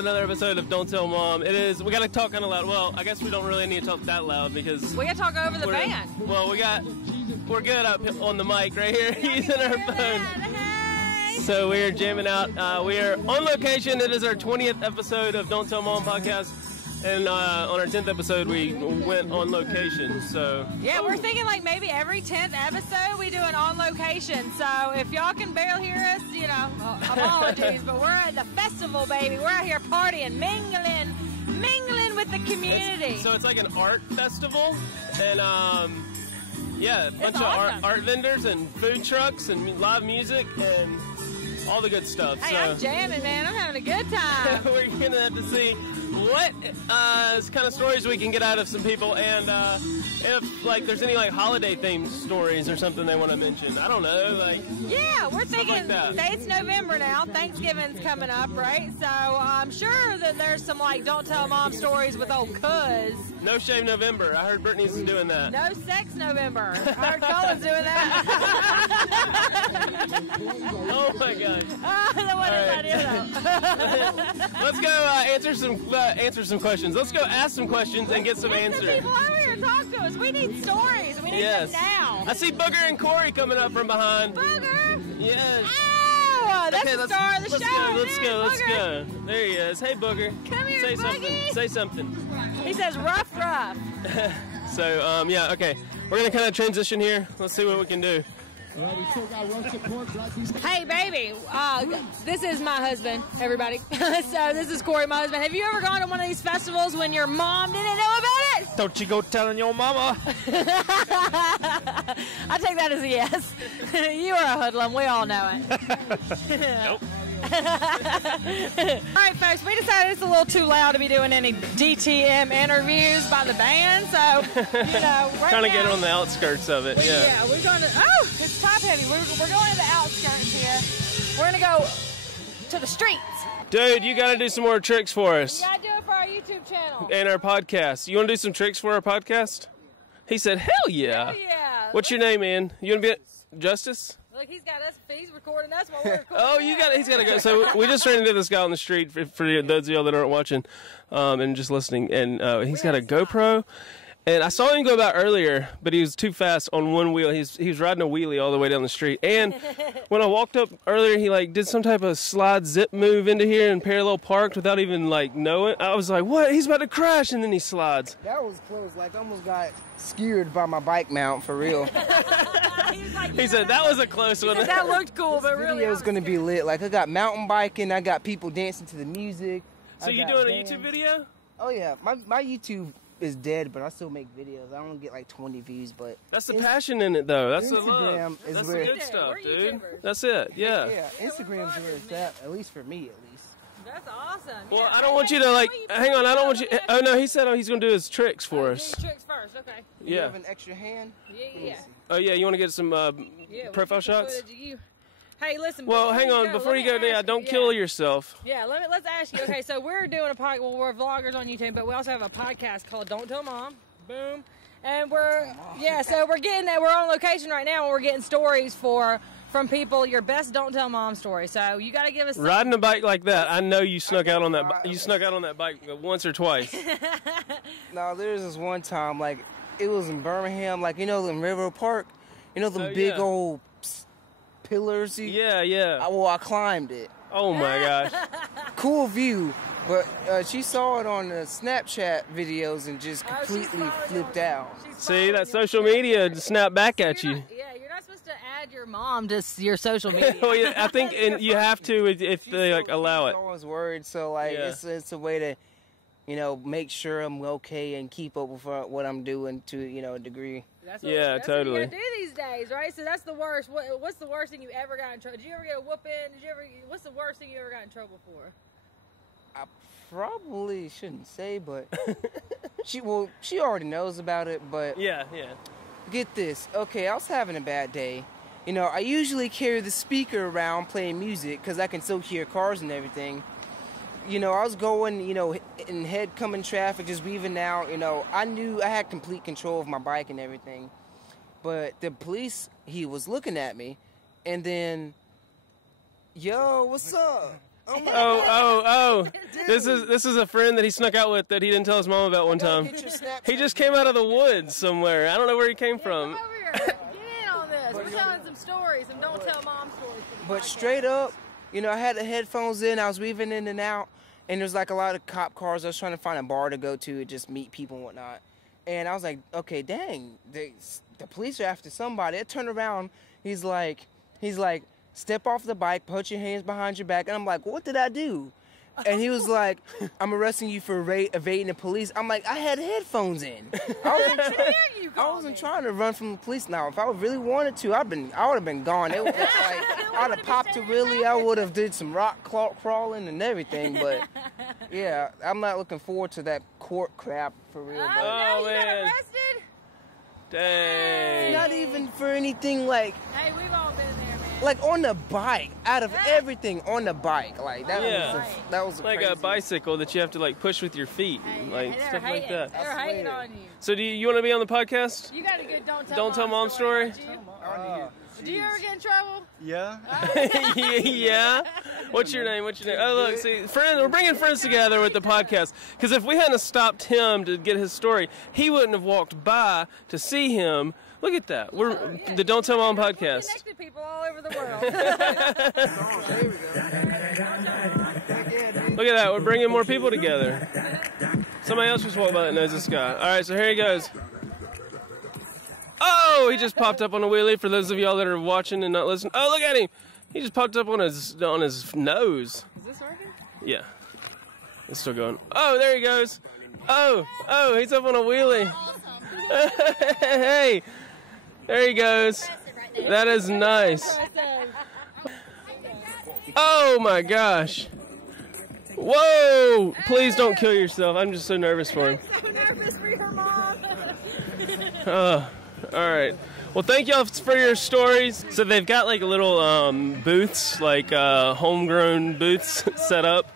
another episode of Don't Tell Mom. It is, we gotta talk kind of loud. Well, I guess we don't really need to talk that loud because... We gotta talk over the band. Well, we're good up on the mic right here using our phone. Hey. So we're jamming out. We are on location. It is our 20th episode of Don't Tell Mom podcast. And on our 10th episode, we went on location, so... Yeah, we're thinking like maybe every 10th episode we do an on location. So if y'all can barely hear us, you know, apologies, but we're at the festival, baby. We're out here partying, mingling with the community. So it's like an art festival, and yeah, a bunch of awesome. art vendors and food trucks and live music and all the good stuff. Hey, so I'm jamming, man. I'm having a good time. we're going to have to see what kind of stories we can get out of some people, and if like there's any like holiday themed stories or something they want to mention. I don't know, like yeah, we're thinking like it's November now. Thanksgiving's coming up, right? So I'm sure that there's some like Don't Tell Mom stories with old cuz. No Shave November. I heard Brittany's doing that. No Sex November. I heard Colin's doing that. Oh my gosh. That wasn't his idea though. Let's go answer some questions. Let's go ask some questions and get some Get answers. some people over here and talk to us. We need stories. We need them now. I see Booger and Corey coming up from behind. Booger. Yes. Oh, that's Okay, the star of the show. Let's go. There he is. Hey, Booger. Come here, Say Boogie. something. Say something. He says rough. So, yeah, okay. We're going to kind of transition here. Let's see what we can do. Hey, baby. This is my husband, everybody. So this is Corey, my husband. Have you ever gone to one of these festivals when your mom didn't know about it? Don't you go telling your mama. I take that as a yes. You are a hoodlum. We all know it. Nope. All right, folks, we decided it's a little too loud to be doing any DTM interviews by the band, so, you know, right Trying to now, get on the outskirts of it, yeah. Yeah, we're going to, oh, it's top heavy. We're going to the outskirts here. We're going to go to the streets. Dude, you got to do some more tricks for us. We got to do it for our YouTube channel. And our podcast. You want to do some tricks for our podcast? He said, hell yeah. Hell yeah. What's your name, man? You want to be Justice? Look, he's got us. He's recording us while we're recording. Oh, he's got to go. So we just ran into this guy on the street for those of y'all that aren't watching and just listening. And he's got a GoPro. And I saw him go about earlier, but he was too fast on one wheel. He was riding a wheelie all the way down the street. And when I walked up earlier, he like did some type of slide zip move into here and parallel parked without even like knowing. I was like, what? He's about to crash, and then he slides. That was close. Like, I almost got skewered by my bike mount, for real. He said that was a close one. That looked cool, but really, It was going to be lit. Like, I got mountain biking. I got people dancing to the music. So you doing a YouTube video? Oh, yeah. My YouTube is dead, but I still make videos. I don't get like 20 views, but that's the passion in it, though. That's the Instagram love. is That's where the good stuff, we're dude. YouTubers. That's it. Yeah. Yeah, Instagram's where it's at least for me, at least. That's awesome. Well, Yeah, I don't want you to like. Hang on, I don't want you. Oh no, he said he's gonna do his tricks for us. Do your tricks first, okay? You Yeah. have an extra hand? Yeah. Oh yeah, you want to get some Yeah, profile shots? Hey, listen. Well, hang on. Before you go, don't kill yourself. Yeah, let's ask you. Okay, so we're doing a podcast. Well, we're vloggers on YouTube, but we also have a podcast called Don't Tell Mom. Boom. And so we're on location right now, and we're getting stories from people. Your best Don't Tell Mom story. So you got to give us Riding a bike like that, I know you snuck out on that. You snuck out on that bike once or twice. No, there was this one time, like, it was in Birmingham, like, you know, in River Park, you know, the big old pillars. Yeah. I climbed it. Oh my gosh. Cool view, but she saw it on the Snapchat videos and just completely flipped out. See, that social media to snap back at you. You're not supposed to add your mom to your social media. Well, yeah, I think you have to if they like allow it. She's always worried, so like it's a way to, you know, make sure I'm okay and keep up with what I'm doing to, you know, a degree. That's totally. What you gotta do these days, right? So that's the worst. What's the worst thing you ever got in trouble? Did you ever get a whooping? What's the worst thing you ever got in trouble for? I probably shouldn't say, but she already knows about it. But Yeah. get this. Okay, I was having a bad day. You know, I usually carry the speaker around playing music because I can still hear cars and everything. You know, I was going, you know, in head coming traffic, just weaving out. You know, I knew I had complete control of my bike and everything. But the police, he was looking at me. And then, yo, what's up? Oh. This is a friend that he snuck out with that he didn't tell his mom about one time. He just came out of the woods somewhere. I don't know where he came from. Come over here. Get in on this. We're telling some stories, some don't tell mom stories. But straight up, you know, I had the headphones in. I was weaving in and out, and there's like a lot of cop cars. I was trying to find a bar to go to and just meet people and whatnot. And I was like, okay, dang, the police are after somebody. I turned around. He's like, step off the bike, put your hands behind your back. And I'm like, what did I do? And he was like, I'm arresting you for evading the police. I'm like, I had headphones in. I wasn't trying to run from the police. Now, if I really wanted to, I would have been gone. It was just like, I'd have popped a wheelie. I would have did some rock crawling and everything. But yeah, I'm not looking forward to that court crap for real. But Oh, you man. got arrested? Dang. not even for anything like Hey, we've all been there, man. like on the bike. Out of everything, on the bike. Like that Yeah. was Like crazy. a bicycle that you have to like push with your feet, and, like They're stuff like hating. that. They're hating on you. So do you want to be on the podcast? You got a good Don't tell mom story? don't you? Do you ever get in trouble? Yeah. Yeah. What's your name? Oh, look, see, friends, we're bringing friends together with the podcast. Because if we hadn't stopped him to get his story, he wouldn't have walked by to see him. Look at that. We're the Don't Tell Mom podcast. Connected people all over the world. Look at that. We're bringing more people together. Somebody else just walked by that knows this guy. All right, so here he goes. Oh, he just popped up on a wheelie. For those of y'all that are watching and not listening. Oh, look at him. He just popped up on his nose. Is this working? Yeah. It's still going. Oh, there he goes. Oh, he's up on a wheelie. Hey, there he goes. That is nice. Oh my gosh. Whoa! Please don't kill yourself. I'm just so nervous for him. So nervous for your mom. All right. Well, thank y'all for your stories. So they've got like little booths, like homegrown booths set up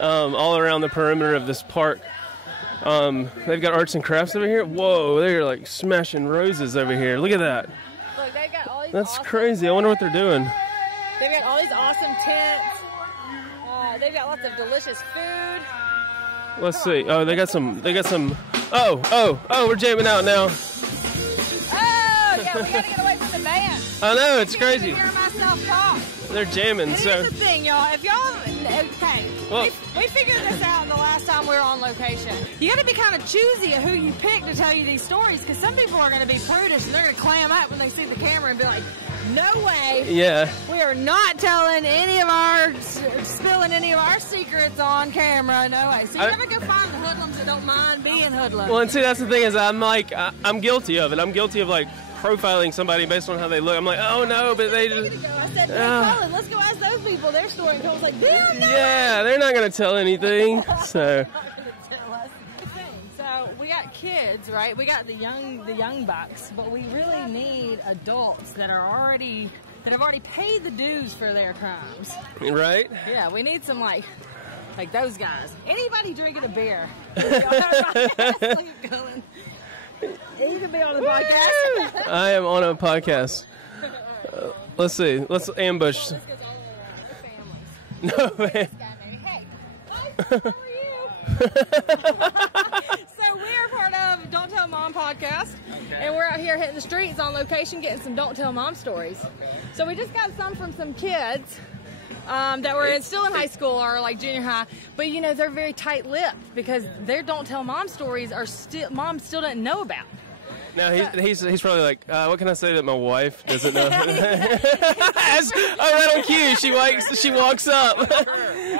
all around the perimeter of this park. They've got arts and crafts over here. Whoa, they're like smashing roses over here. Look at that. Look, they got all these That's awesome, crazy. I wonder what they're doing. They've got all these awesome tents. They've got lots of delicious food. Let's see. Oh, they got some. Oh, we're jamming out now. Oh, yeah, we gotta get away from the band. I know, it's I can't crazy. even hear myself talk. They're jamming, And so. here's the thing, y'all. If y'all, okay, Well- we figured this out the last time we were on location. You got to be kind of choosy of who you pick to tell you these stories, because some people are going to be prudish and they're going to clam up when they see the camera and be like, "No way, Yeah. we are not telling spilling any of our secrets on camera. No way." So you never go find the hoodlums that don't mind being hoodlums. Well, and see, that's the thing is, I'm guilty of it. I'm guilty of like profiling somebody based on how they look. I'm like, oh no, but they just. I said, "Hey, Colin, let's go ask those people their story." And Colin's like, "They're not." Yeah, they're not gonna tell anything. So. So we got kids, right? We got the young bucks, but we really need adults that have already paid the dues for their crimes. Right? Yeah, we need some like those guys. Anybody drinking a beer? You can be on the podcast. I am on a podcast. Let's see. Let's ambush. No, man. Hey, how are you? So we are part of Don't Tell Mom podcast, and we're out here hitting the streets on location getting some Don't Tell Mom stories. So we just got some from some kids that were still in high school or like junior high, but you know they're very tight-lipped because their Don't Tell Mom stories are mom still doesn't know about. Now he's probably like, what can I say that my wife doesn't know? Right on cue, she walks up. Look,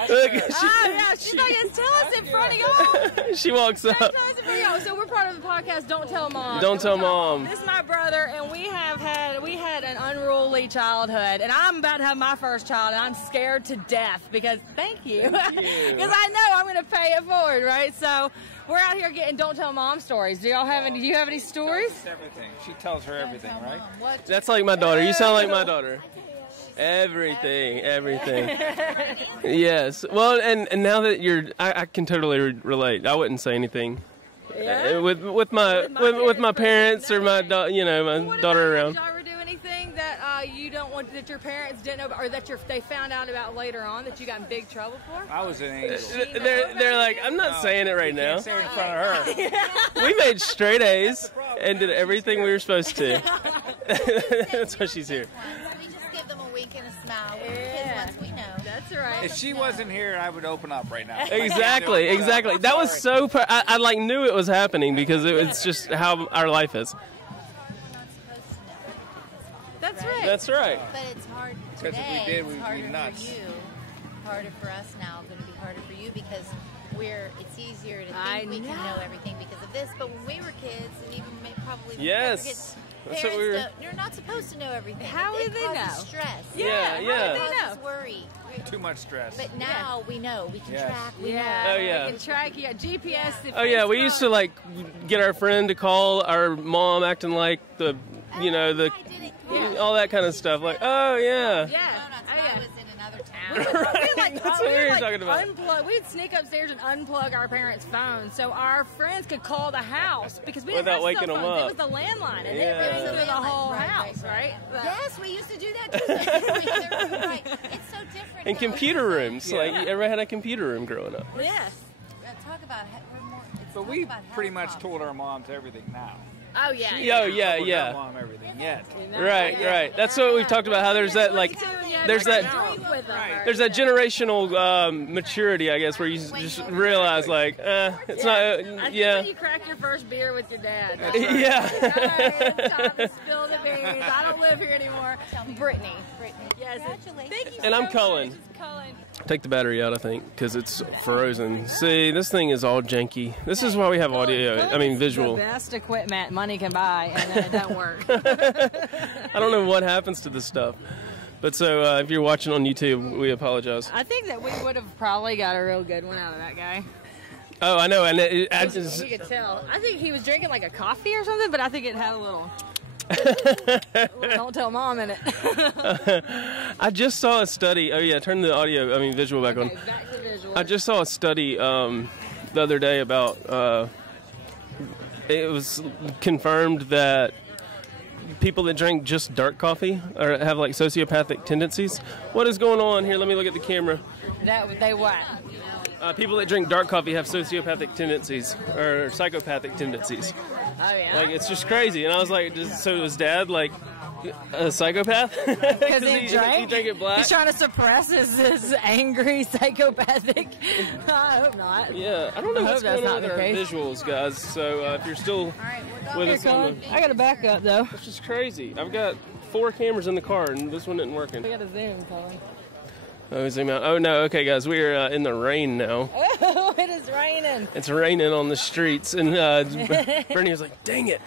Yeah, she's like, "Tell us in front of y'all." she walks up. Tell us in front of y'all. So we're part of the podcast Don't Tell Mom. Don't Tell Mom. This is my brother, and we had an unruly childhood, and I'm about to have my first child, and I'm scared to death because thank you, because I know I'm going to pay it forward, right? So we're out here getting Don't Tell Mom stories. Do you have any stories? Everything. She tells her everything, right? That's like my daughter. You sound like my daughter. Everything. Yes. Well, and now that I can totally relate. I wouldn't say anything. Yeah? With my parents or my daughter What around. Did y'all ever do anything that you don't that your parents didn't know, or that they found out about later on that you got in big trouble for? I was an angel. They're like, I'm not saying it right now. Can't say it in front of her. We made straight A's and did everything we were supposed to. That's why she's here. We just give them a wink and a smile. Yeah. Once we know. That's right. If she wasn't here, I would open up right now. Exactly, exactly. That was so. I like knew it was happening because it's just how our life is. That's right. That's right. But it's hard Because today. if we did, it's we'd be harder nuts. for you. Harder for us now. Going to be harder for you because it's easier to I think we can know. know everything because of this. But when we were kids, and even probably when Yes. we were kids, That's what we were. you're not supposed to know everything. How it would they causes know? stress. Yeah, How yeah. did they It know? causes worry. Too much stress. But now we know. We can Yes. track. We Yeah. Oh, yeah. We can track you. GPS. Oh yeah, we used to like get our friend to call our mom acting like the, you know, the, I did it. all that kind of stuff. Like, oh yeah. Yeah. Donuts. Oh, I yeah. was in another We'd town. like, That's what we were talking about. We'd sneak upstairs and unplug our parents' phones so our friends could call the house because we didn't Without have waking cell them phones. up. It was the landline, and Yeah. it ran through the whole Right, house, right? Yes, we used to do that too. Right. It's so different. And now. computer rooms. Yeah. Like, you ever had a computer room growing up? Yes. Talk about we're more. But we pretty much told our moms everything now. Oh yeah. Oh yeah, Told yeah. our mom everything yet. Right, right. That's what we've talked about. How there's that like, there's that there's that generational maturity, I guess, where you just realize like, it's not. I think Yeah. when you crack your first beer with your dad. Yeah. Alright, it's time to spill the beans. I don't live here anymore. Brittany. Yes. Congratulations. Thank you And I'm so Cullen. much. It's Cullen. Take the battery out, I think, because it's frozen. See, this thing is all janky. This is why we have audio. I mean, visual. The best equipment money can buy, and then it doesn't work. I don't know what happens to this stuff. But so, if you're watching on YouTube, we apologize. I think that we would have probably got a real good one out of that guy. Oh, I know, and You could tell. I think he was drinking like a coffee or something, but I think it had a little. Don't tell mom in it. I just saw a study. Oh yeah, turn the visual back on. Okay, back to visual. I just saw a study the other day about. It was confirmed that people that drink just dark coffee or have like sociopathic tendencies. What is going on here? Let me look at the camera. They what? People that drink dark coffee have sociopathic tendencies or psychopathic tendencies. Oh yeah. Like, it's just crazy. And I was like, so was Dad like a psychopath? Because he drank it black? He's trying to suppress his angry psychopathic. I hope not. Yeah, I don't know I what's hope that's going on not with the our case. visuals, guys. So if you're still All right, we're with going. us on the... I got to back up though. It's just crazy. I've got 4 cameras in the car, and this one isn't working. We got to zoom, Colin. Oh, zoom out. Oh, no. Okay, guys, we are in the rain now. Oh, it is raining. It's raining on the streets, and Brittany was like, dang it.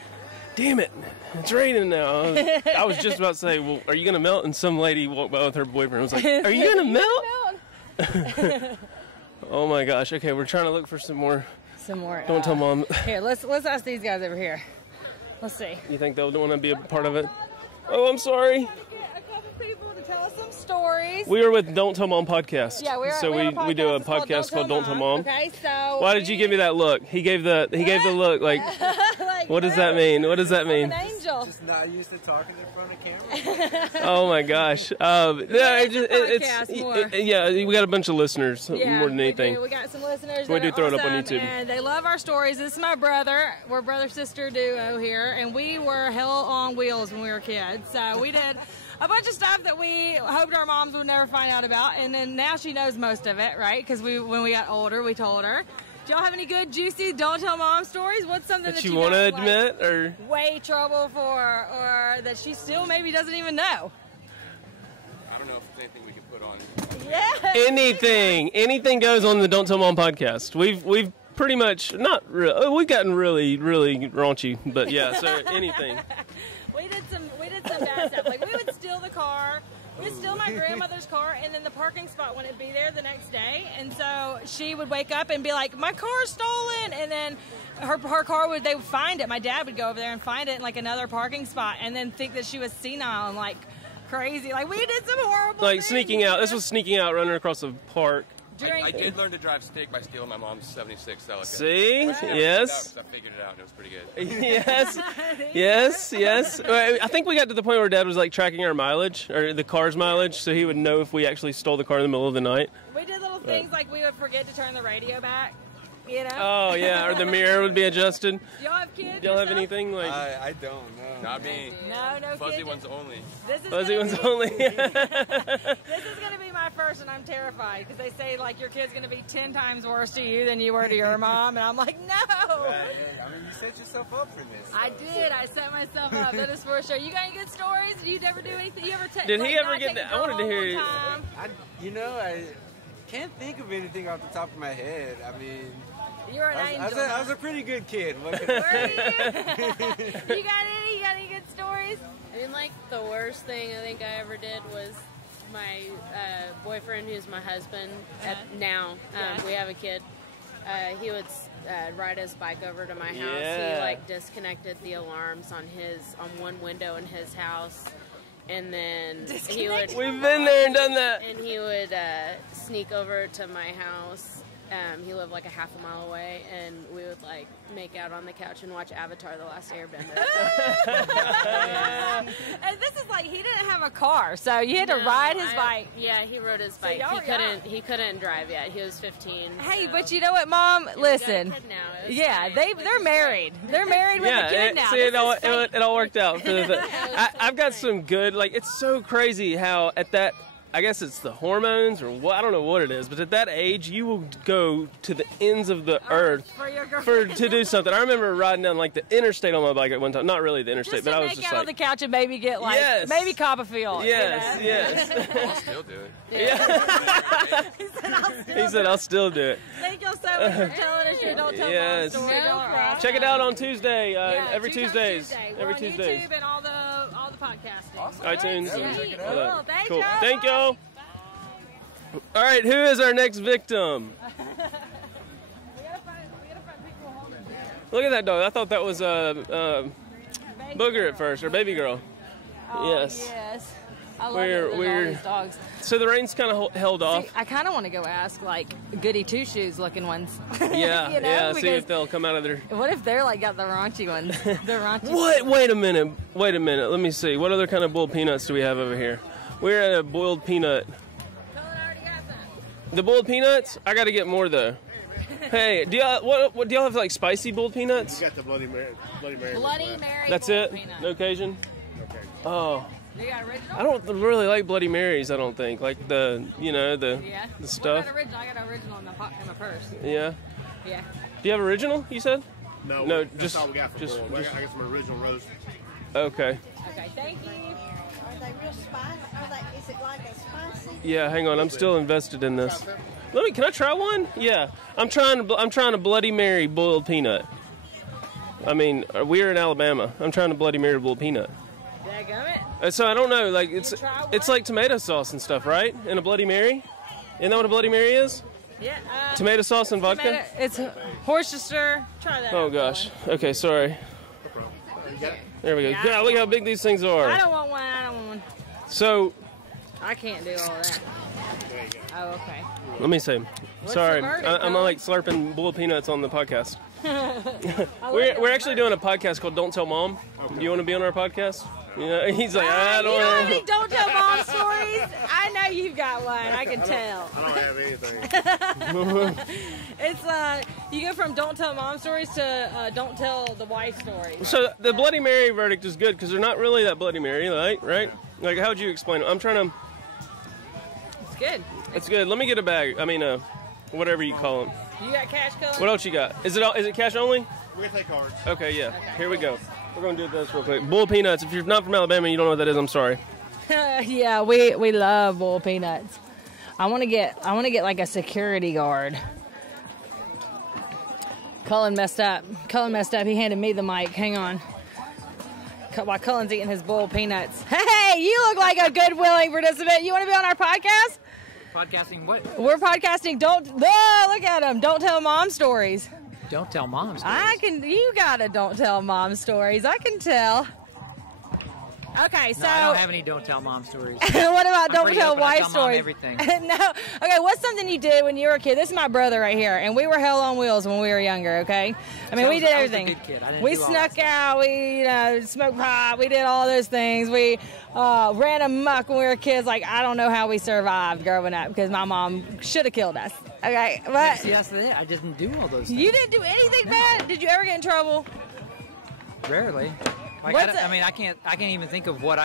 Damn it. It's raining now. I was just about to say, well, are you going to melt? And some lady walked by with her boyfriend and was like, are you going to melt? Oh, my gosh. Okay, we're trying to look for some more. Some more. Don't tell Mom. Here, let's ask these guys over here. Let's see. You think they'll want to be a part of it? Oh, I'm sorry. Get a couple people to tell us some stories. We are with Don't Tell Mom podcast. Yeah, we do a podcast called Don't Tell Mom. Okay, so Why did you give me that look? He gave the look like. like, What does that mean? What does that I'm mean? an angel. Just not used to talking in front of camera. Oh my gosh. podcast more. Yeah, we got a bunch of listeners Yeah, more than anything. We got some listeners. We that do are throw it up on awesome, YouTube. and they love our stories. This is my brother. We're brother-sister duo here, and we were hell on wheels when we were kids. So we did a bunch of stuff that we hoped our moms would never find out about, and then now she knows most of it, right? Because when we got older, we told her. Do y'all have any good, juicy Don't Tell Mom stories? What's something that you want to got, admit, or way trouble for, or that she still maybe doesn't even know? I don't know if there's anything we can put on. Yeah. anything goes on the Don't Tell Mom podcast. We've pretty much we've gotten really raunchy, but yeah. So anything. We did some bad stuff. Like we would steal the car. We would steal my grandmother's car, and then the parking spot wouldn't be there the next day. And so she would wake up and be like, "My car's stolen!" And then her car they would find it. My dad would go over there and find it in like another parking spot, and then think that she was senile and like crazy. Like we did some horrible Like things. sneaking out. This was sneaking out, running across the park. During I did learn to drive stick by stealing my mom's 76 Celica. See? Wow. Yes. I figured it out, and it was pretty good. Yes. I think we got to the point where Dad was like tracking our mileage, or the car's mileage, so he would know if we actually stole the car in the middle of the night. We did little things like we would forget to turn the radio back, you know? Oh, yeah, or the mirror would be adjusted. Do y'all have kids? Do y'all have yourself? anything like... I don't know. Not me. No Fuzzy kids. ones only. This is Fuzzy gonna ones be- only. This is going to be my first, and I'm terrified because they say like your kid's going to be 10 times worse to you than you were to your mom, and I'm like, no. I mean, you set yourself up for this. I did. I set myself up. That is for sure. You got any good stories? You never do anything? You ever take? Did he like, ever not get take a that? I girl wanted to home hear one you- time? I can't think of anything off the top of my head. I mean, You're an angel. I was a pretty good kid. What can I Were say? you? You got any good stories? I mean, like, the worst thing I think I ever did was my boyfriend, who's my husband now. We have a kid. He would ride his bike over to my house. Yeah. He, like, disconnected the alarms on one window in his house. And then he would... We've been there and done that. And he would sneak over to my house. He lived like a half a mile away, and we would like make out on the couch and watch Avatar: The Last Airbender. And this is like he didn't have a car, so you had to ride his bike. Yeah, he rode his bike. y'all are He couldn't drive yet. He was 15. Hey, so. but you know what, Mom? Listen. Got a kid now. It was Yeah, fine. they're married. They're married with a kid now. See, This it all, is fake. it all worked out. I've got some good, like, it's so crazy how at that, I guess it's the hormones or what, I don't know what it is, but at that age, you will go to the ends of the earth for your girlfriend. to do something. I remember riding down, like, the interstate on my bike at one time. Not really the interstate, Just but to I was make just out like... on the couch and maybe get like, Yes. maybe cop a feel. Yes, you know? yes. I'll still do it. He said, I'll still do it. Thank y'all so much for telling us your Don't Tell Yes. Mom story. No Y'all are problem. awesome. Check it out on Tuesday, Yeah, every 2 times Tuesdays. Tuesday. We're Every on Tuesdays. YouTube and all the podcasting. Awesome. iTunes. Yeah, and check it all out. that. Cool. Thank Cool. y'all. Thank y'all. All right, who is our next victim? We gotta find people holding it. Look at that dog. I thought that was Booger at first, or Baby Girl. Oh, Yes. Yes. I love We're- it. All we're- these dogs. So the rain's kind of held off. See, I kind of want to go ask like goody two shoes looking ones. Yeah, you know, yeah. See because if they'll come out of their. what if they're like got the raunchy ones? The raunchy. What? Wait a minute. Let me see. What other kind of boiled peanuts do we have over here? We're at a boiled peanut. Colin already got some. The boiled peanuts? I got to get more though. Hey, do y'all what do y'all have like spicy boiled peanuts? You got the Bloody Mary. Bloody Mary. Bloody Mary. That's boiled it. peanut. No occasion. Okay. Oh, You got original? I don't really like Bloody Marys. I don't think like the Yeah. the What stuff. about original? I got original in my purse. Yeah. Yeah. Do you have original? You said. No, No, that's just- all we got for just- boiled. I got some original roast. Okay. Okay. Thank you. Are they real spicy? Is it like a spicy? Yeah. Hang on. I'm still invested in this. Can I try one? Yeah. I'm trying a Bloody Mary boiled peanut. I mean, we're in Alabama. I'm trying a Bloody Mary boiled peanut. Dadgummit. So I don't know. Like it's try it's one? like tomato sauce and stuff, right? In a Bloody Mary. Isn't that what a Bloody Mary is? Yeah. Tomato sauce and vodka. Tomato, it's Worcestershire. Try that. Oh out, gosh. Colin. Okay. Sorry. You got it? There we go. Yeah. God, look how big these things I are. don't want one. I don't want one. So I can't do all that. There you go. Oh, okay. let me see. Sorry, the verdict, I'm Colin? like slurping boiled peanuts on the podcast. I We're love actually doing a podcast called Don't Tell Mom. Do you want to be on our podcast? Yeah. He's like, I You don't know know. any Don't Tell Mom stories? I know you've got one. I can tell. I don't have anything. It's you go from Don't Tell Mom stories to Don't Tell the Wife stories. So the Bloody Mary verdict is good because they're not really that Bloody Mary, right? Like, how would you explain it? I'm trying to. It's good. It's good. Let me get a bag. I mean, whatever you call them. You got cash, Colin? What else you got? Is it cash only? We're going to take cards. Okay, yeah. Here we go. We're gonna do this real quick. Bull peanuts. If you're not from Alabama, and you don't know what that is. I'm sorry. Yeah, we love boiled peanuts. I want to get like a security guard. Cullen messed up. He handed me the mic. Hang on. While Cullen's eating his boiled peanuts. Hey, you look like a good willing participant. You want to be on our podcast? Podcasting what? We're podcasting. Look at him. Don't Tell Mom stories. Don't tell mom stories. You got a Don't Tell Mom stories. I can tell. Okay, so No, I don't have any don't tell mom stories. what about I'm don't pretty tell open. I wife tell mom stories? everything. No. Okay, what's something you did when you were a kid? This is my brother right here, and we were hell on wheels when we were younger. Okay, I mean we did I was a everything. good kid. I didn't We do all snuck that out. We smoked pot. We did all those things. We ran amok when we were kids. Like I don't know how we survived growing up because my mom should have killed us. Okay, but See, that's it. I didn't do all those things. you didn't do anything bad. Did you ever get in trouble? Rarely. Like, I mean, I can't even think of what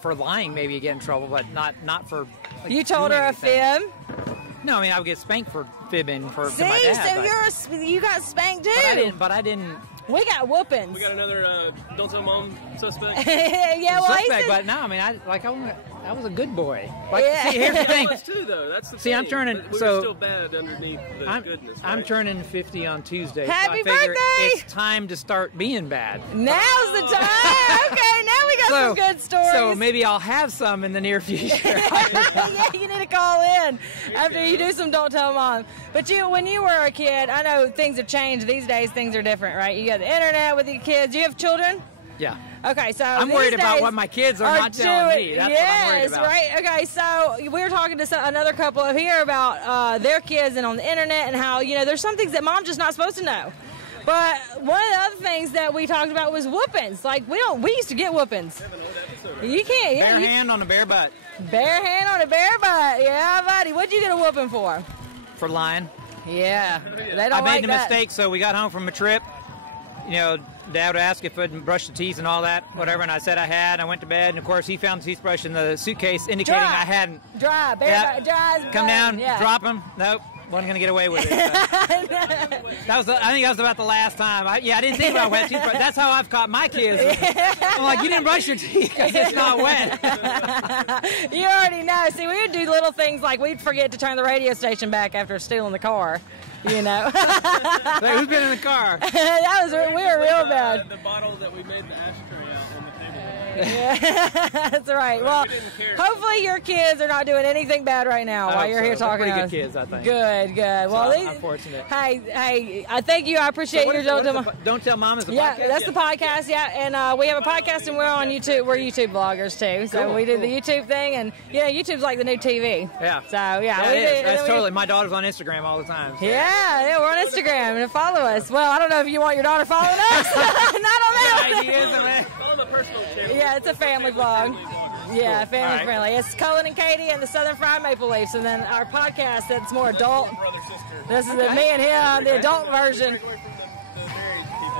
for lying maybe you get in trouble, but not for. Like, You told doing her a anything. fib. No, I mean I would get spanked for fibbing to See, my dad. so you got spanked too. But I didn't. We got whoopings. We got another don't tell mom suspect. Yeah, well, he suspect, said- but no, I mean I was a good boy. Like, Yeah. see, here's the thing. I was too, though. That's the See, thing. I'm turning. But we so were still bad underneath the goodness. Right? I'm turning 50 on Tuesday. Happy so I figure birthday! It's time to start being bad. Now's the time. Okay, now we got some good stories. So maybe I'll have some in the near future. Yeah, you need to call in after you do some don't tell mom. But when you were a kid, I know things have changed. These days, things are different, right? You got the internet with your kids. Do you have children? Yeah. Okay, so I'm these worried about days what my kids are not telling me. That's yes, what I'm worried about. right. Okay, so we were talking to another couple of here about their kids and on the internet and how there's some things that mom's just not supposed to know. But one of the other things that we talked about was whoopings. Like we used to get whoopings. You can't. Bare hand on a bare butt. Bare hand on a bare butt. Yeah, buddy. What'd you get a whooping for? For lying. Yeah, they don't I made like a that. mistake, so we got home from a trip. Dad would ask if I'd brushed the teeth and all that, whatever, and I said I had. I went to bed, and of course he found the toothbrush in the suitcase, indicating Dry. I hadn't. Dry, bare Yeah. dry as Come down, yeah. drop him. Nope, wasn't gonna get away with it. I think that was about the last time. I didn't think about wet toothbrush. That's how I've caught my kids. I'm like, you didn't brush your teeth because it's not wet. You already know. See, we would do little things like we'd forget to turn the radio station back after stealing the car. So who's been in the car? We were real bad. The bottle that we made the ashtray out on the table. Yeah, that's right. Well, hopefully your kids are not doing anything bad right now while you're here talking They're to pretty us. good kids, I think. Good. Well, I'm fortunate. Hey, I thank you. I appreciate your Don't Tell Mom is a yeah, podcast? that's the podcast. Yeah, and we have a podcast, and we're on YouTube. We're YouTube bloggers too, so Cool, we do cool. the YouTube thing, and YouTube's like the new TV. Yeah. So yeah, That we is. do. That's totally. My daughter's on Instagram all the time. So. Yeah, we're on Instagram and follow us. Well, I don't know if you want your daughter following us. Not on that. Follow my personal channel. Yeah, it's a family vlog. Yeah, family friendly. It's Cullen and Katie and the Southern Fried Maple Leafs, and then our podcast that's more adult. This is me and him, the adult version.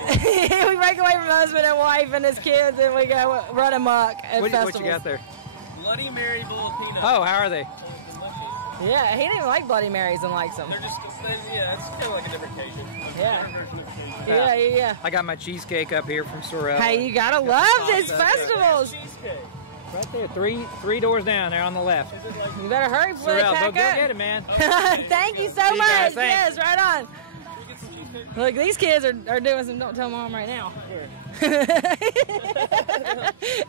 We break away from husband and wife and his kids, and we go run amok at festivals. What you got there? Bloody Mary Filipino. Oh, how are they? Yeah, he didn't even like Bloody Marys and likes them. They're just, it's kind of like a different Cajun. Yeah. Different version of Cajun. Yeah. I got my cheesecake up here from Sorrel. Hey, you gotta love these festivals. Right there, three doors down there on the left. You better hurry before Sorrel, they go pack up. get it, man. Thank you so See you much. guys, thanks. Yes, right on. Look, these kids are doing some don't tell mom right now.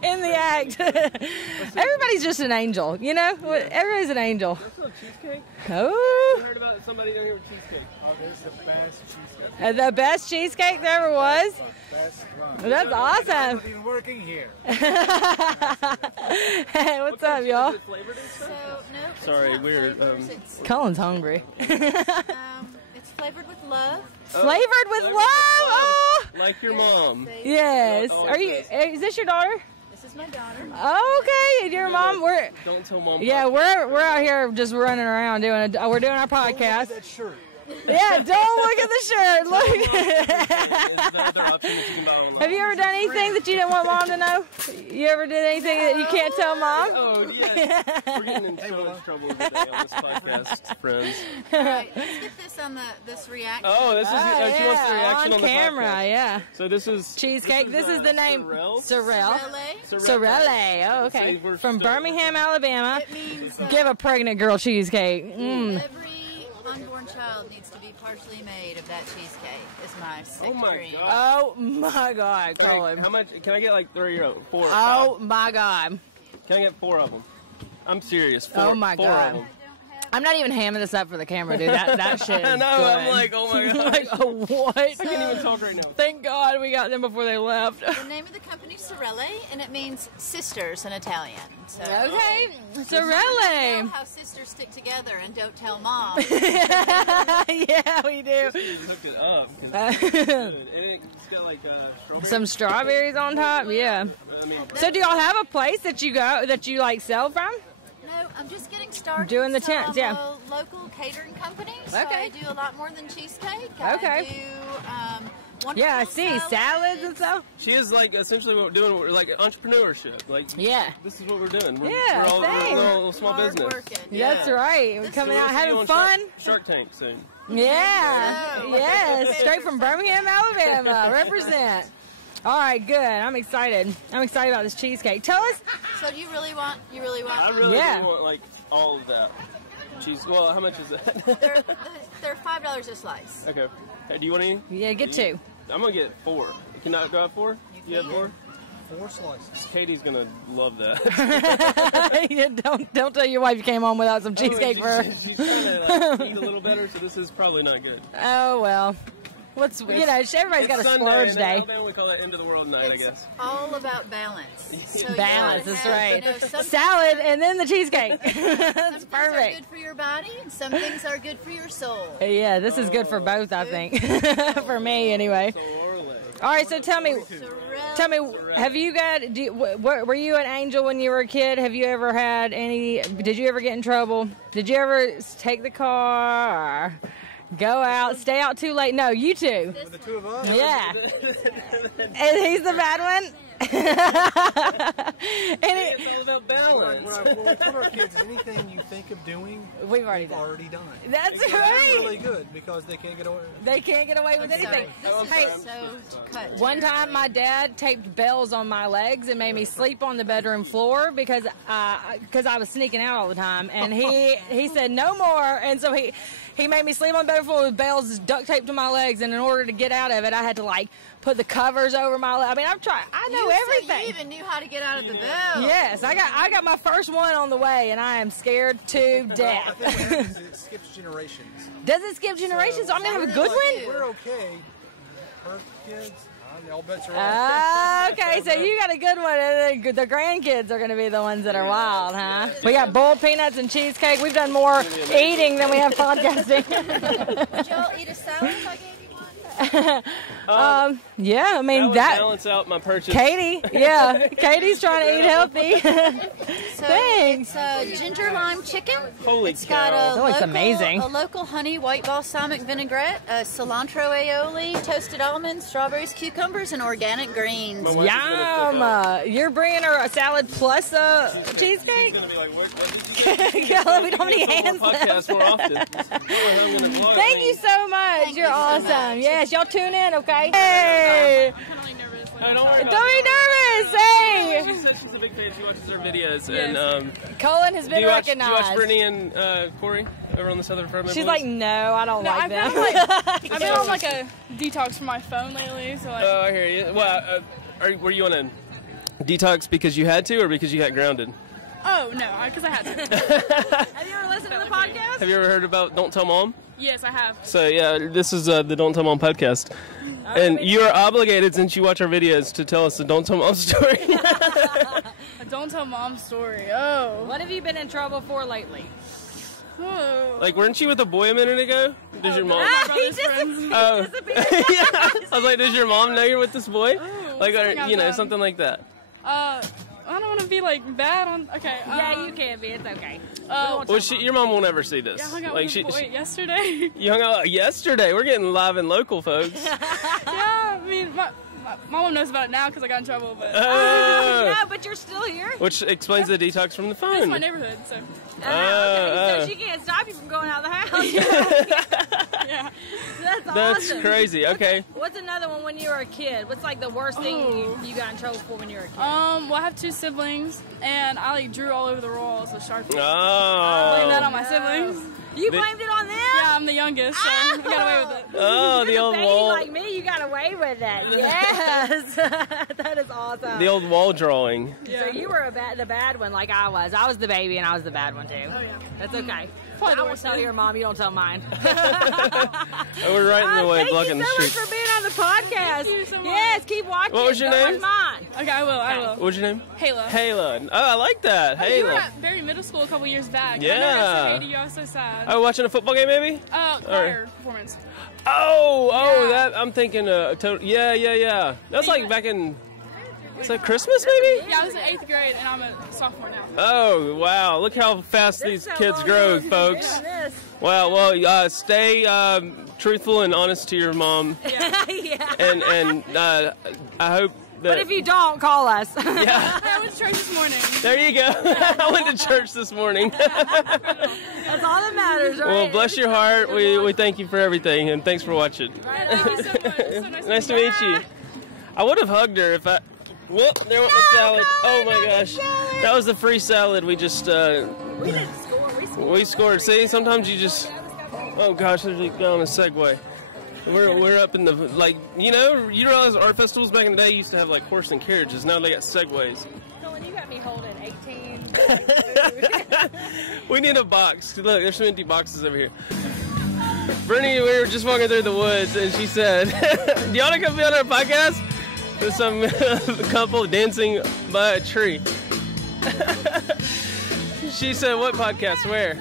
In the act. Everybody's just an angel, Everybody's an angel. Cheesecake? Oh. I heard about somebody down here with cheesecake. Oh, this is the best cheesecake. The best cheesecake there ever was? Best one. That's awesome. I've been working here. Hey, what's up, y'all? Sorry, we're... Cullen's hungry. It's flavored with love. Flavored with love? Oh. Like your mom. Yes. Is this your daughter? This is my daughter. Okay, your mom. Don't tell mom. Yeah, we're out here just running around we're doing our podcast. That shirt. Yeah, don't look at the shirt. Look. Have you ever done anything that you didn't want mom to know? You ever did anything that you can't tell mom? Oh, yeah. We're getting in so much trouble today on this podcast, friends. All right, let's get this on this reaction. Oh, this is she wants the reaction on the camera, podcast. yeah. So this is cheesecake. This is the name. Sorrel. Sorrel. Oh, okay. From Birmingham, Alabama. It means Give a pregnant girl cheesecake. every unborn child needs to be partially made of that cheesecake. Is my sick dream. Oh my God, Colin. How much? Can I get like 3 or 4? Oh my God. Can I get 4 of them? I'm serious. 4, Oh my 4 God. of them. I'm not even hamming this up for the camera, dude. That shit is I know. good. I'm like, oh my god. Like, oh, what? I can't even talk right now. Thank God we got them before they left. The name of the company is Sorelle, and it means sisters in Italian. So, Okay, You Sorelle. know how sisters stick together and don't tell mom. Yeah, we do. Hook it up. It's got like strawberries. Some strawberries on top. Yeah. So do y'all have a place that you like sell from? No, I'm just getting started. Doing the so tents, I'm yeah. a local catering company. So Okay. I do a lot more than cheesecake. Okay. I do Yeah, I wonderful see salads and stuff. She is like essentially what we're doing. We're like entrepreneurship. Like this is what we're doing. We're all thanks. we're all small business. That's right. We're coming out having fun. Shark Tank soon. Yeah. Yes. Straight from Birmingham, Alabama. Represent. All right, good. I'm excited. I'm excited about this cheesecake. Tell us. So do you really want? I really do want like all of that. Cheese. Well, how much is that? They're $5 a slice. Okay. Hey, do you want any? Yeah, get 2. I'm gonna get 4. Can I go at 4? You have 4? 4 slices. Katie's gonna love that. Yeah, don't tell your wife you came home without some cheesecake for her. She's trying to like, eat a little better, so this is probably not good. Oh well. Everybody's got a splurge day. In Alabama, we call it end of the world night, I guess. All about balance. So Balance, that's right. some Salad and then the cheesecake. That's things are perfect. good for your body, and some things are good for your soul. Yeah, this is good for both, I think. For me, anyway. All right, so tell me, have you got? Were you an angel when you were a kid? Have you ever had any? Did you ever get in trouble? Did you ever take the car? Or go out, stay out too late? No, you two. The 2 of us? Yeah. And he's the bad one? It's all about balance. When we told our kids anything you think of doing, we've already done. That's They're right. really good because they can't get away. They can't get away with anything. Hey, one time my dad taped bells on my legs and made me sleep on the bedroom floor because I was sneaking out all the time. And he said no more. And so he made me sleep on the bedroom floor with bells duct taped to my legs. And in order to get out of it, I had to like put the covers over my legs. I mean, I know everything. So you even knew how to get out of the bell. Yes, I got my first one on the way, and I am scared to death. I think what happens is it skips generations. Does it skip generations? So I'm gonna have a good one. We're okay. Her kids, all bets are off. Okay, so you got a good one, and the grandkids are gonna be the ones that are wild, huh? We got boiled peanuts and cheesecake. We've done more eating than we have podcasting. Would y'all eat a salad if I gave you one? Yeah, I mean would balance out my purchase. Katie, yeah, Katie's trying to eat healthy. So Thanks. It's ginger lime chicken. Holy It's cow. got That looks amazing. a local honey white balsamic vinaigrette, cilantro aioli, toasted almonds, strawberries, cucumbers, and organic greens. Yum! You're bringing her a salad plus a cheesecake? Yeah, we don't have any hands left. More often. Thank you so much. You're you so awesome. much. Yes, y'all tune in, okay? Hey! Don't be nervous. Hey! She said she's a big fan. She watches our videos. And Colin has been do you watch recognized. Brittany and Corey over on the Southern Firmament? She's like, no, I don't like them. I've been on like a detox from my phone lately, so like. Oh, I hear you. Well, were you on a detox because you had to, or because you got grounded? Oh no, because I had to. Have you ever listened to the podcast? Have you ever heard about Don't Tell Mom? Yes, I have. So yeah, this is the Don't Tell Mom podcast, and you are obligated, since you watch our videos, to tell us the Don't Tell Mom story. A Don't Tell Mom story. Oh. What have you been in trouble for lately? Whoa. Like, weren't you with a boy a minute ago? Does your mom? My brother's friends. Oh. Yeah. I was like, does your mom know you're with this boy? Ooh, Like, or, something you know, I've done. something like that. I don't want to be like bad on. Okay. Yeah, you can be. It's okay. Well, your mom won't ever see this. Yeah, I hung out like, with a boy yesterday. You hung out yesterday. We're getting live and local, folks. Yeah, I mean, my mom knows about it now because I got in trouble, but. No, but you're still here. Which explains the detox from the phone. It's my neighborhood, so. Okay, so she can't stop you from going out of the house. Yeah. That's That's awesome. crazy. Okay. What's another one when you were a kid? What's like the worst thing you got in trouble for when you were a kid? Well, I have 2 siblings, and I like drew all over the walls with Sharpie. Oh. I blame that on my siblings. You blamed it on them? Yeah, I'm the youngest, so I got away with it. Oh, the old baby wall. like me, you got away with it. Yes. That is awesome. The old wall drawing. So you were the bad one like I was. I was the baby and I was the bad one too. Oh, yeah. That's okay. Probably I won't tell your mom, you don't tell mine. We're right in the way, blocking the Thank you street. so much for being on the podcast. Thank you so much. Yes, keep watching. What was your Go name? watch mine. Okay, I will. What was your name? Hayla. Hayla. Oh, I like that. You were Hayla. at Berry Middle School a couple years back. Yeah. I know I got so hated you. I was so sad. Oh, watching a football game, maybe? Choir performance. Oh, that I'm thinking. Yeah. That's like back in. It's like Christmas, maybe? Yeah, I was in 8th grade, and I'm a sophomore now. Oh, wow. Look how fast these kids grow, folks. Wow, well, stay truthful and honest to your mom. Yeah. And I hope that... But if you don't, call us. Yeah. I went to church this morning. There you go. I went to church this morning. That's all that matters, right? Well, bless your heart. We thank you for everything, and thanks for watching. Thank you so much. It's so Nice to meet you. I would have hugged her if I... Whoop, there went my salad. Oh my gosh. That was the free salad. We just, We didn't score. we scored. See, sometimes you just, oh gosh, there's a guy on a Segway. We're up in the, like, you realize art festivals back in the day used to have like horse and carriages. Now they got Segways. Colin, you got me holding 18. We need a box. Look, there's some empty boxes over here. Brittany, we were just walking through the woods and she said, do y'all want to come be on our podcast? There's some couple dancing by a tree. She said, what podcast? Where?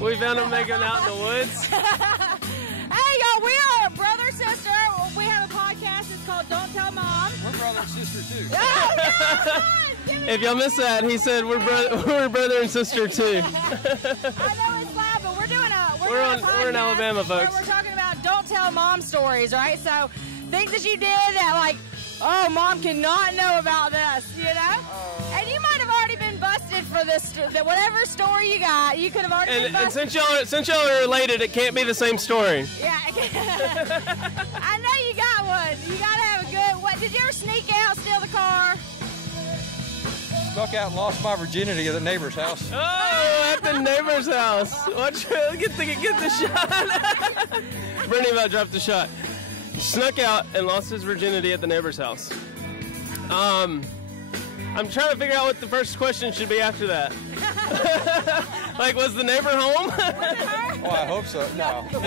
We found them making out in the woods. Hey, y'all, we are brother, sister. We have a podcast. It's called Don't Tell Mom. We're brother and sister, too. If y'all missed that, he said we're brother and sister, too. I know it's loud, but we're doing a We're in Alabama, folks. We're talking about don't tell mom stories, right? So things that you did that, like, oh, mom cannot know about this, you know? And you might have already been busted for this, whatever story you got, you could have already been busted. And since y'all are related, it can't be the same story. Yeah. I know you got one. You got to have a good, what, did you ever sneak out, steal the car? Snuck out and lost my virginity at the neighbor's house. Oh, at the neighbor's house. Watch, get the shot. Brittany about dropped the shot. Snuck out and lost his virginity at the neighbor's house. I'm trying to figure out what the first question should be after that. Like, was the neighbor home? Oh, I hope so. No. All right,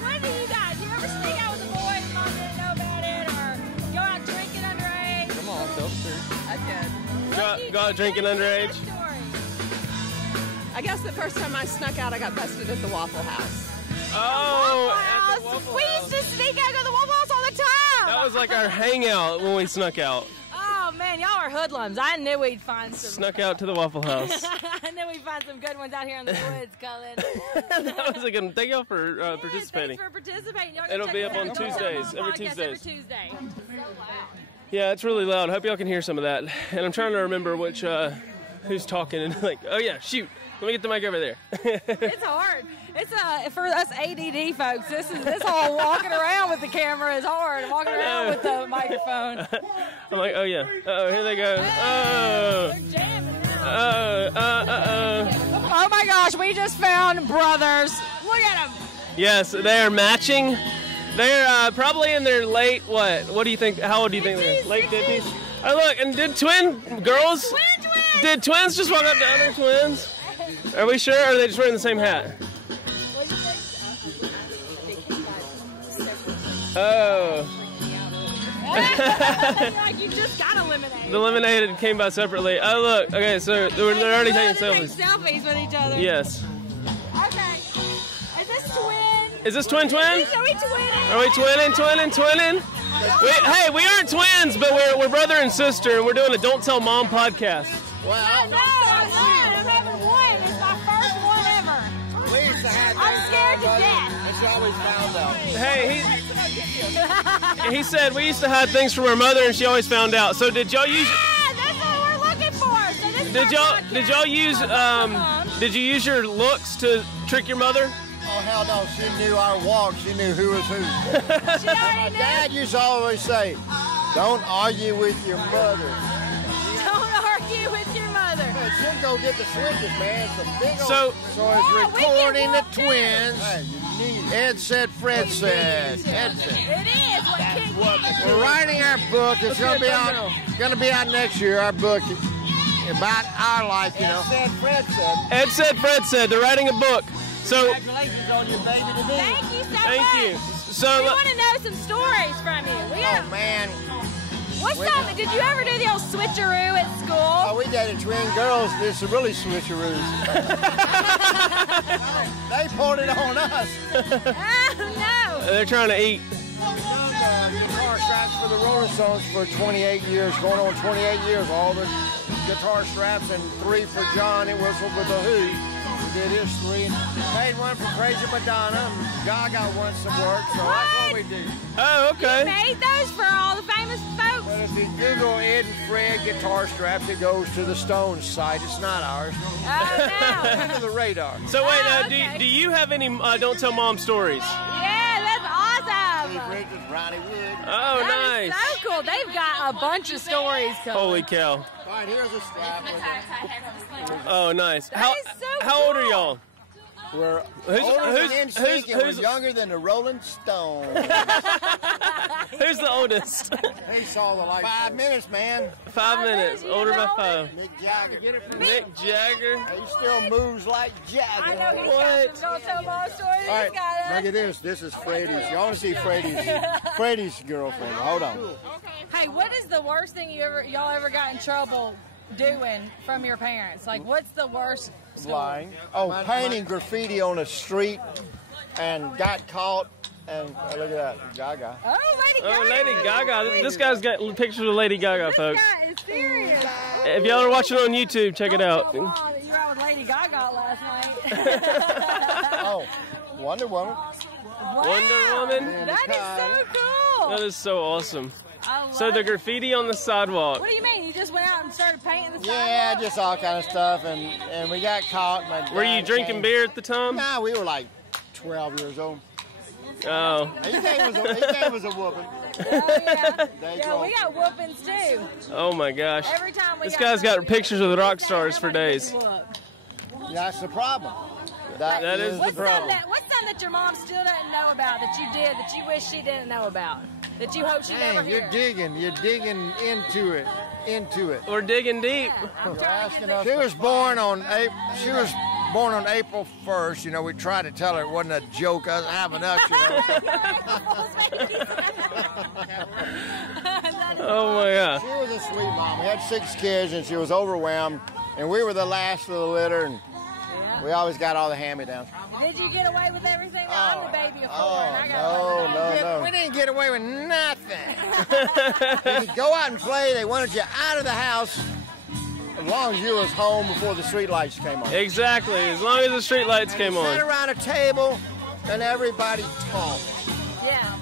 what do you guys? You ever sneak out with a boy and mom didn't know about it, or go out drinking underage? Come on, tell the truth. I did. Go out drinking underage? I guess the first time I snuck out, I got busted at the Waffle House. Oh, at the Waffle We used to sneak out to the Waffle House all the time. That was like our hangout when we snuck out. Oh man, y'all are hoodlums. I knew we'd find some. Snuck out to the Waffle House. I knew we'd find some good ones out here in the woods, Colin. That was a good one. Thank y'all for participating. Thanks for participating. Y'all It'll check be it up out on Don't Tell Tuesdays, Mom every podcast Tuesdays. Every Tuesday. Yeah, it's really loud. Hope y'all can hear some of that. And I'm trying to remember which who's talking and like, oh yeah, shoot. Let me get the mic over there. It's hard. It's for us ADD folks. This whole walking around with the camera is hard. Walking around with the microphone. I'm like, oh yeah. Uh-oh, here they go. Oh. Oh my gosh, we just found brothers. Look at them. Yes, they are matching. They're probably in their late, what do you think? How old do you think they're? Late 50s? Oh look, and did twin girls? Did twins just walk up to other twins? Are we sure, or are they just wearing the same hat? Oh. Like you just got eliminated. The eliminated came by separately. Oh look, okay, so they're already taking Take selfies. selfies with each other. Yes. Okay. Is this twin? Is this twin? Are we twinning? Are we twinning? We aren't twins, but we're brother and sister, and we're doing a Don't Tell Mom podcast. Well, I'm having one. It's my first one ever. I'm scared to death. That's always found out. Hey, he said we used to hide things from our mother, and she always found out. So did y'all use? That's what we're looking for. So this Did y'all use? Did you use your looks to trick your mother? Oh, hell no. She knew our walk. She knew who was who. She already knew. Dad used to always say, don't argue with your mother. Don't argue with your mother. can go get the switches, man. It's a big old... So it's recording the twins. Hey, you need it. Ed said, Fred said. Ed said. It is. We're writing our book. It's going to be out next year, our book. About our life, you know. Ed said, Fred said. Ed said, Fred said. They're writing a book. So, congratulations on your baby to me. Thank you so much. Thank you. So, we want to know some stories from you. Oh, man. What's something? Did you ever do the old switcheroo at school? Oh, we dated twin girls. This is really switcheroos. They pulled it on us. Oh, no. They're trying to eat. Guitar straps for the Rolling Stones for 28 years, going on 28 years. All the guitar straps and 3 for John. It whistled with the Who. We did his 3. And made one for Crazy Madonna. And Gaga wants some work, so that's what we do. Oh, okay. You made those for all the famous folks. But if you Google Ed and Fred guitar straps, it goes to the Stones site. It's not ours. Oh, no. Under the radar. So wait, okay. do you have any Don't Tell Mom stories? Yeah, that's awesome. Bridges, Ronnie Wood. Oh, That nice. is so cool. They've got a bunch of stories coming. Holy cow. All right, here's a strap. Oh, nice. That is so how old are cool. y'all? We're Who's- older who's- than NSYNC, and who's- we're younger than the Rolling Stones. Who's the oldest? He saw the light. 5 minutes, man. 5 minutes. Older by 5. Mick Jagger. Get it from Mick Jagger. He still moves like Jagger. I know he's What? got some Don't Tell Mom stories. All right, He's got look at this. This is Freddie's. You want to see Freddie's girlfriend. Hold on. Hey, what is the worst thing y'all ever got in trouble doing from your parents? Like, what's the worst story? Lying. Oh, painting graffiti on the street and got caught. And look at that, Gaga. Oh, Lady Gaga. Oh, Lady Gaga. This guy's got pictures of Lady Gaga, folks. This guy is serious. If y'all are watching on YouTube, check it out. Oh, Mom, you were out with Lady Gaga last night. Oh, Wonder Woman. Wow. Wonder Woman. That is so cool. That is so awesome. I So love the it. graffiti on the sidewalk. What do you mean? You just went out and started painting the Yeah, sidewalk? just all kind of stuff, and we got caught. My Were you dad drinking came. beer at the time? Nah, we were like 12 years old. Oh. He gave us a whooping. Oh, yeah. They Yeah, we got whoopings too. Oh my gosh. Every time we This guy's got pictures of the rock stars for days. That's the problem. That is the What's problem. what's something that your mom still doesn't know about that you did that you wish she didn't know about? That you hope she never Dang, hears? you're digging into it. We're digging deep. She was born on April 1st. You know, we tried to tell her it wasn't a joke. I was having us, Oh my God. She was a sweet mom. We had 6 kids, and she was overwhelmed. And we were the last of the litter, and we always got all the hand-me-downs. Did you get away with everything? I'm the baby of 4, and I got No. We didn't get away with nothing. You could go out and play. They wanted you out of the house as long as you was home before the street lights came on. Exactly. As long as the street lights came Sat on. around a table, and everybody talked. Yeah.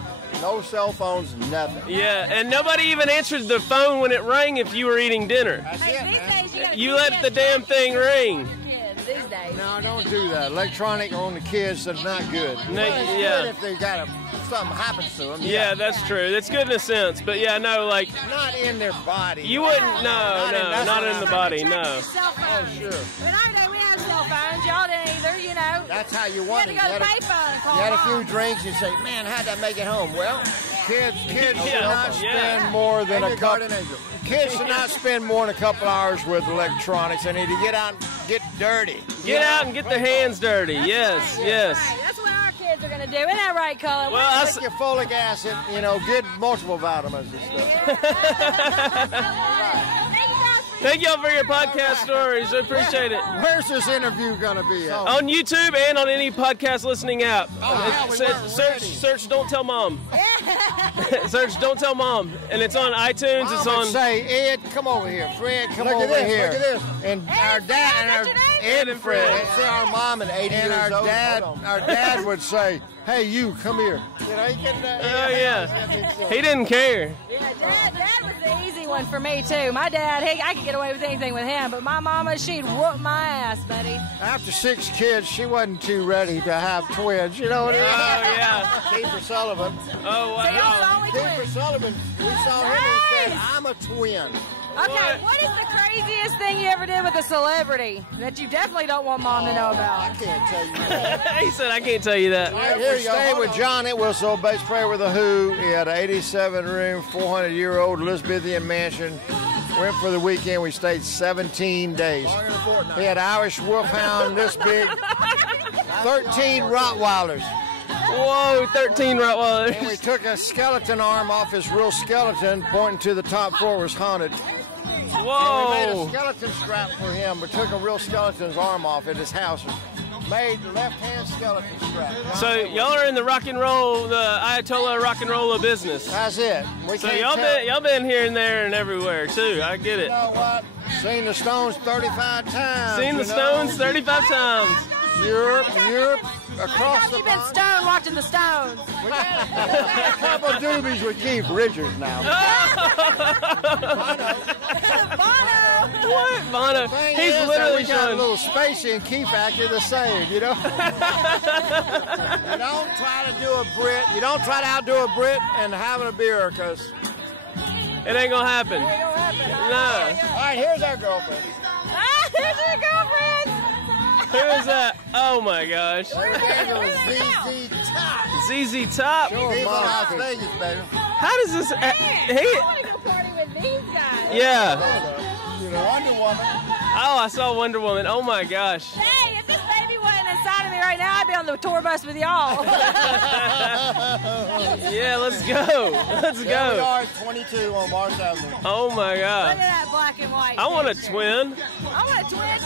No cell phones, nothing. Yeah, and nobody even answered the phone when it rang if you were eating dinner. That's it, man. You let the damn thing ring. These days. No, don't do that. Electronic on the kids, that's not good. No, It's yeah. good if they got something happens to them. Yeah, that's true. That's good in a sense, but yeah, no, like Not in their body. you wouldn't. No, that's not what in the I'm- body. No. Cell phone. Oh, sure. In our day, we had cell phones. Y'all didn't either, you know. That's how you You want had to it. go to You the had payphone and call You had a mom. few drinks, you say, man, how'd that make it home? Well, kids Yeah, should not yeah. spend more than a couple. Garden Angel. Kids should not spend more than a couple hours with electronics. They need to get out and get dirty. Get out and get their hands dirty. Yes, yes. Right, that's what our kids are going to do. Isn't that right, Cullen? Well, I Take your folic acid, you know, good multiple vitamins and stuff. Thank y'all for your podcast stories. I appreciate it. Where's this interview going to be at? On YouTube and on any podcast listening app. yeah, we weren't Search Don't Tell Mom. Search Don't Tell Mom. And it's on iTunes. It's Mom would on. say, Ed, come over here. Fred, come Look at over this, here. look at this. And our dad and our Ed and Fred. Let's say our mom at 80 And years our old. Our dad would say, hey, you, come here. You know, he can. Oh, yeah. He didn't care. Yeah, Dad was the easy one for me, too. My dad, I could get away with anything with him, but my mama, she'd whoop my ass, buddy. After 6 kids, she wasn't too ready to have twins. You know what I mean? Oh, yeah. Kiefer Sullivan. Oh, So y'all wow. the only Kiefer twins. Sullivan, we saw him and said, Nice. I'm a twin. Okay, what is the craziest thing you ever ever did with a celebrity that you definitely don't want Mom to know about? I can't tell you that. He said, I can't tell you that. Right, here we stayed with John Entwistle, bass player with The Who. He had an 87-room, 400-year-old Elizabethan mansion. Went for the weekend. We stayed 17 days. He had Irish Wolfhound this big, 13 Rottweilers. Whoa, 13 Rottweilers. And we took a skeleton arm off his real skeleton, pointing to the top floor was haunted. Whoa. And we made a skeleton strap for him. We took a real skeleton's arm off at his house and made the left-hand skeleton strap. So y'all are in the rock and roll, the Ayatollah rock and roll business. That's it. So y'all been here and there and everywhere too. I get it. You know what? Seen the Stones 35 times. Seen the Stones 35 times. Europe, across the You've been stoned watching the Stones. We got a couple of doobies with Keith Richards now. What? Bono. He's literally we got a little spacey and Keith acted the same, you know? You don't try to do a Brit. You don't try to outdo a Brit and having a beer, because it ain't gonna happen. No. All right, here's our girlfriend. Here's our girlfriend. Who is that? Oh my gosh. ZZ Top. ZZ Top. Viva Las Vegas, baby. How does this? I want to go party with these guys. Yeah. Wonder Woman. Oh, I saw Wonder Woman. Oh my gosh. Hey, if this baby wasn't inside of me right now, I'd be on the tour bus with y'all. Yeah, let's go. Let's Here go. we are at 22 on Mars Avenue. Oh my Look God. at that black and white. I want a picture. twin. I want a twin too.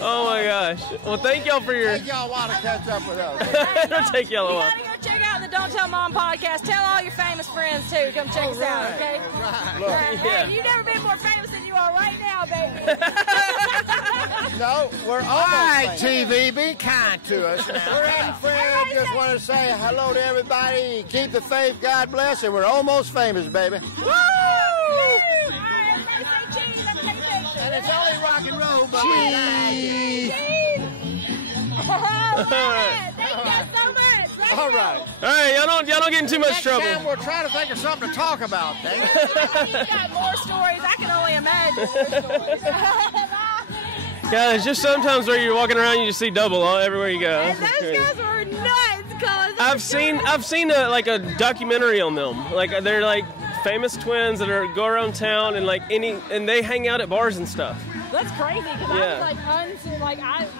Oh my gosh. Well, thank y'all for your. Take y'all a while to catch up with us. It'll take y'all a You while. gotta go check out the Don't Tell Mom podcast. Tell all your famous friends too. Come check us out, okay? Look, Hey, you've never been more famous than you are right now, baby. no, we're almost All right, famous. TV, be kind to us now. We're having friends. Just want to say hello to everybody. Keep the faith. God bless. And we're almost famous, baby. Woo! And it's only rock and roll, but Cheese. Thank you guys so much. All right. All right, y'all don't get in too much Next trouble. time we'll try to think of something to talk about. You've got more stories. I can only imagine more stories. Guys, just sometimes where you're walking around, you just see double everywhere you go. And those guys were nuts, cause I've seen a documentary on them. Like they're like famous twins that go around town and and they hang out at bars and stuff. that's crazy because Yeah.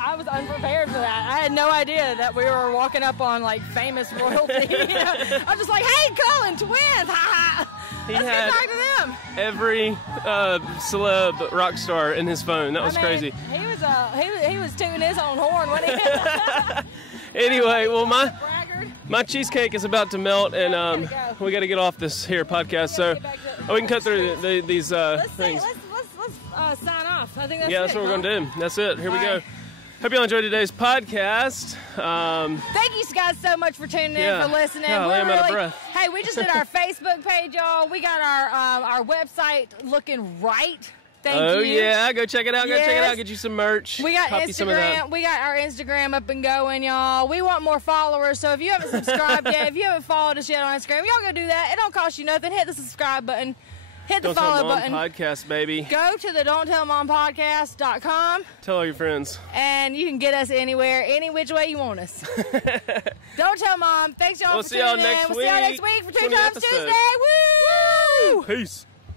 I was unprepared for that. I had no idea that we were walking up on like famous royalty. You know? I was just like, "Hey, Colin, twins!" Ha ha. He Let's had get back to them. every celeb rock star in his phone. That was crazy. He was tooting his own horn, wasn't he? Anyway, well my cheesecake is about to melt, and we got to get off this here podcast. So we can cut through these things. Let's sign off. I think that's Yeah, that's what we're gonna do. That's it. Here we go. Hope you all enjoyed today's podcast. Thank you guys so much for tuning in, Yeah. for listening. Golly, I'm out of breath. Hey, we just did our Facebook page, y'all. We got our website looking right. Thank Oh you. yeah, go check it out. Go check it Yes. out. Get you some merch. We got Copy some of that. Instagram. We got our Instagram up and going, y'all. We want more followers. So if you haven't subscribed yet, if you haven't followed us yet on Instagram, y'all go do that. It don't cost you nothing. Hit the subscribe button. Hit the Don't Tell follow Mom button. podcast, baby. Go to the don'ttellmompodcast.com Tell all your friends. and you can get us anywhere, any which way you want us. Don't tell Mom. Thanks y'all We'll for see y'all tuning in. next We'll see y'all next week. week for 2 20 Times episodes. Tuesday. Woo! Peace.